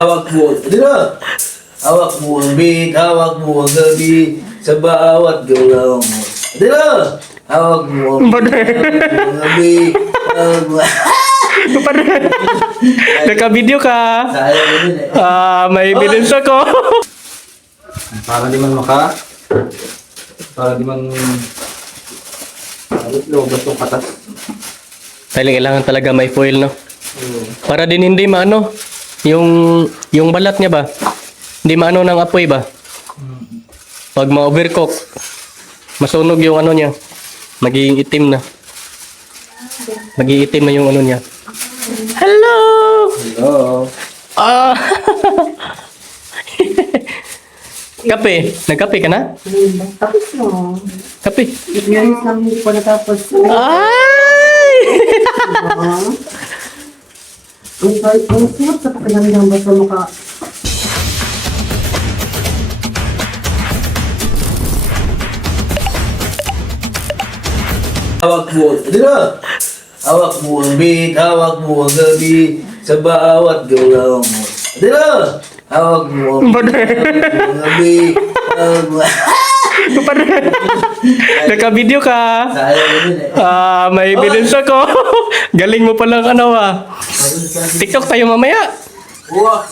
Hawak mo, dito. Hawak mo ang beat, hawak mo ang gabi, sa bawat galaw mo. Dito. Hawak mo ang beat, hawak mo ang gabi, hawak mo. Naka-video ka. Sayang mo yun eh. May evidence ako. Para di man lobas yung katas. Kailangan talaga may foil, no? Para din hindi maano, yung balat niya ba? Hindi maano ng apoy ba? Pag ma-overcook, masunog yung ano niya. Magiging itim na. Magiging itim na yung ano niya. Hello! Hello. Ah! Kape? Nagkape ka na? Tapos na. Kape? Ignorance lang hindi pa natapos. Ay! Ang sarap sa pakiramdam ba sa mukha? Hawak mo, dito. Hawak mo ang beat, hawak mo ang gabi, sa bawat galaw mo. Dito. Hawak mo ang beat, hawak mo ang gabi, hawak mo. Naka-video ka. Sayang mo yun eh. May evidence ako. Galing mo palang ano TikTok tayo mamaya. Wow.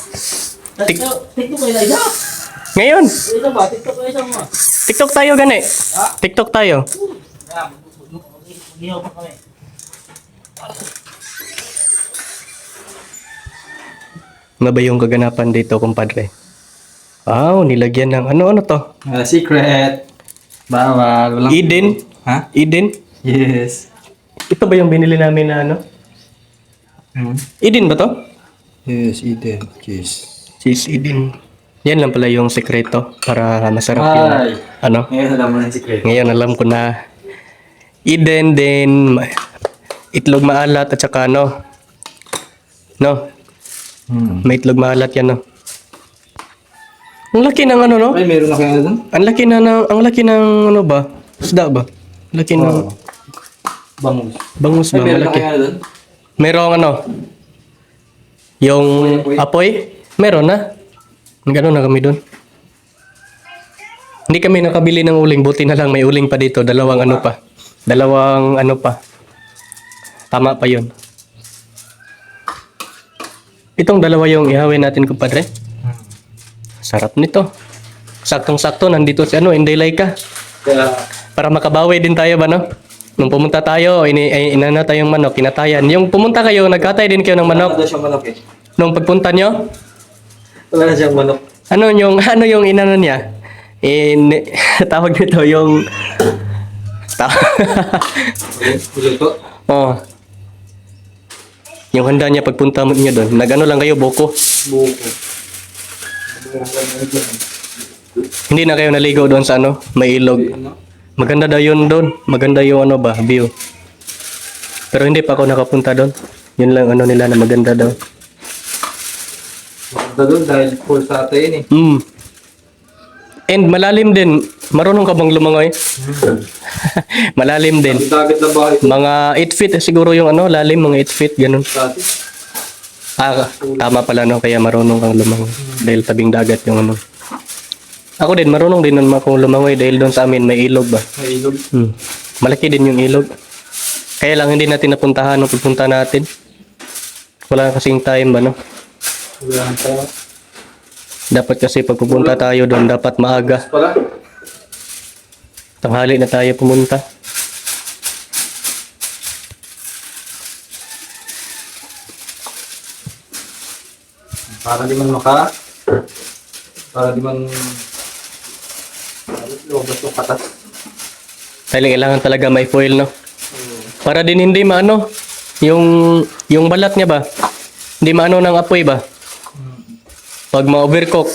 TikTok kayo na isa? Ngayon, Ito ba? TikTok kayo isa mo? TikTok tayo gani. TikTok tayo. Mag-ihaw pa kami. Ano ba yung kaganapan dito, kumpadre? Wow, nilagyan ng ano to? Secret. Bawal. Walang... Eden? Ha? Eden? Yes. Ito ba yung binili namin na ano? Eden ba to? Yes, Eden. Cheese. Cheese Eden. Yan lang pala yung sekreto para masarap yung Ay. ano. Ngayon alam mo na yung secret. Ngayon alam ko na Eden din itlog maalat at saka ano. No? May itlog maalat yan, no? Ang laki ng ano, no? Ay, meron na kayo doon? Ang laki ng ano ba? Isda ba? Laki ng Bangus. bangus Ay, ba? meron na Malaki. kayo doon? Merong ano? Yung apoy? Meron na. Gano'n na kami doon. Hindi kami nakabili ng uling. Buti na lang may uling pa dito. Dalawang ano pa. Tama pa yun. Itong dalawa yung ihawin natin, kumpadre. Sarap nito. Saktong-sakto, nandito si Inday Laika. Kaya, Para makabawi din tayo ba, no? Nung pumunta tayo, inana tayong manok, kinatayan. Yung pumunta kayo, nagkatay din kayo ng manok. wala na siyang manok eh. Nung pagpunta nyo, Wala na siyang manok. ano yung inano niya? Tawag nito yung... Ulit po. oh. Yung handa niya pagpunta niya doon. Nag-ano lang kayo, buko. Buko. Hindi na kayo naligo doon sa ano, may ilog. Maganda daw yun doon. Maganda yung ano ba, view. Pero hindi pa ako nakapunta doon. Yun lang ano nila na maganda daw. Maganda doon dahil full sa atin eh. And malalim din. Marunong ka bang lumangoy? Malalim din. Ang dagat na bahay ito Mga 8 feet siguro yung ano, lalim, mga 8 feet, ganun. sa atin. Tama pala, no? Kaya marunong kang lumangoy. Dahil tabing dagat yung ano. Ako din, marunong din naman akong lumangoy dahil doon sa amin may ilog ba. May ilog. Malaki din yung ilog. Kaya lang hindi natin napuntahan nung pagpunta natin. Wala kasing time ba, no? Wala na tayo. Dapat kasi pag pupunta tayo doon, dapat maaga. Pala. Tanghali na tayo pumunta. Para di man lobas yung katas. Kailangan talaga may foil, no? Para din hindi maano, yung balat niya ba? Hindi maano ng apoy ba? Pag ma-overcook,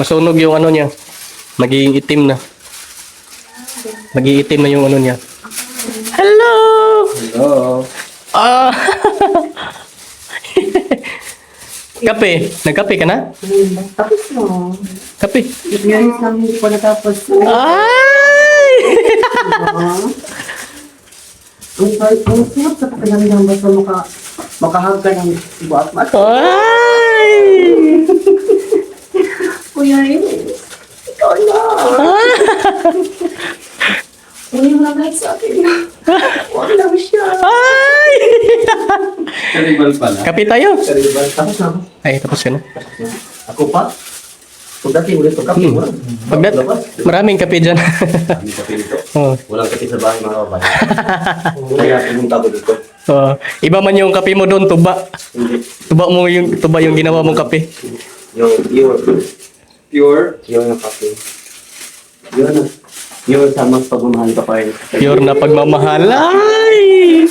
masunog yung ano niya. Magiging itim na. Magiging itim na yung ano niya. Hello! Hello. Ah! Kape? Nagkape ka na? Tapos na. Kape? Ignorance lang hindi pa natapos. Ay! Ang sarap sa pakiramdam ba sa mukha? Makahag ka ng buhat. Ay! Nice. Ikaw na. Uy, mo lang kahit sa akin. Huwag lang siya. Ay! Karibal pala. Kape tayo. Karibal. Tapos na ako. Ay, tapos ka na. Ako pa? Pagdating ulit pagkape mo. Pagdat, maraming kape dyan. Kami kape dito. oh. Walang kape sa bahay mga babae. Kaya pumunta ko dito. Oh. Iba man yung kape mo doon, tuba. Hindi. Tuba yung ginawa mong kape. Yung pure. Yung kape. Yung sa mas pagmamahal ka pa rin. Pure na pagmamahal. Ay!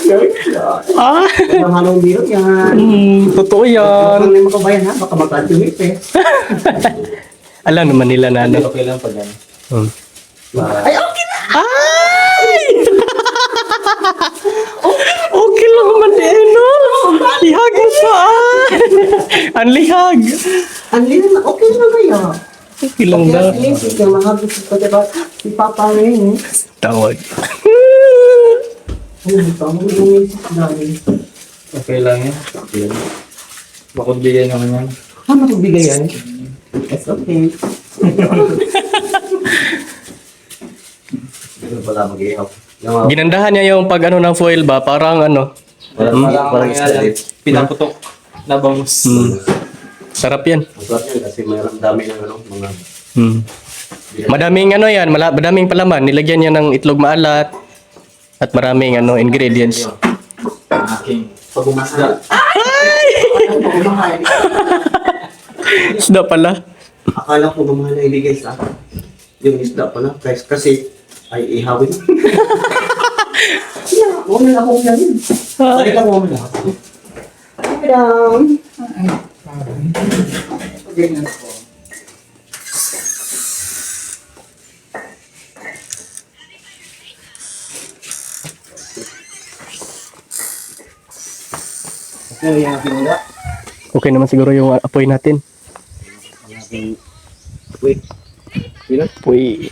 Ah! Pagmamahal ng biro yan. Totoo yan. Kung may makabayan ha, baka mag-graduate eh. Alam naman nila na ano. Okay lang pa dyan. Hmm. Ay, okay na! Ay! Okay lang naman eh, no? Lihag mo saan? Ang lihag. Ang lino na, okay na kaya. Okay lang Kaya daw. sinisip yung mga gusto ko, diba? Si Papa rin. Tawag. Ano ba? Ano yung isip namin? Okay lang yan. Okay lang. Makumbigay naman yan. Magbigay yan? It's okay. Ito pala mag-ihaw. Yung mga Ginandahan niya yung pag ano ng foil ba? Parang ano. parang steady. Pinaputok na bangus. Sarap yan. Masarap yan kasi mayroon dami ng ano, mga Madaming ano yan, madaming palaman. Nilagyan niya ng itlog maalat at maraming ano ingredients. Aking pag-umasda. Isda pala. akala ko mamahal na ibigay sa akin. Yung isda pala. Kasi ay ihawin. Huwag na ako yan. Balik lang mo na. Madam. Ganyan po. Okay yung aking wala. Okay naman siguro yung apoy natin. Ang aking... Wait. Yun na. Uy.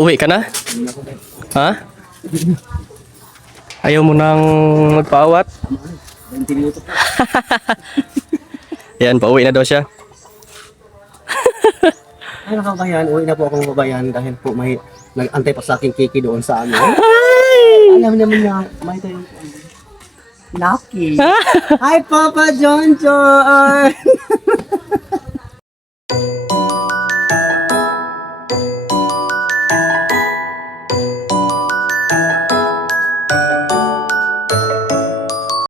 Uuwi ka na? Ha? Ayaw mo nang magpaawat? 20 minutos pa. Yan, pauwi na daw siya. Ay, nakabayan. Uwi na po akong babayan dahil po may nag-antay pa sa aking kiki doon sa amin. Alam naman na, may tayong Lucky. Hi, Papa John John!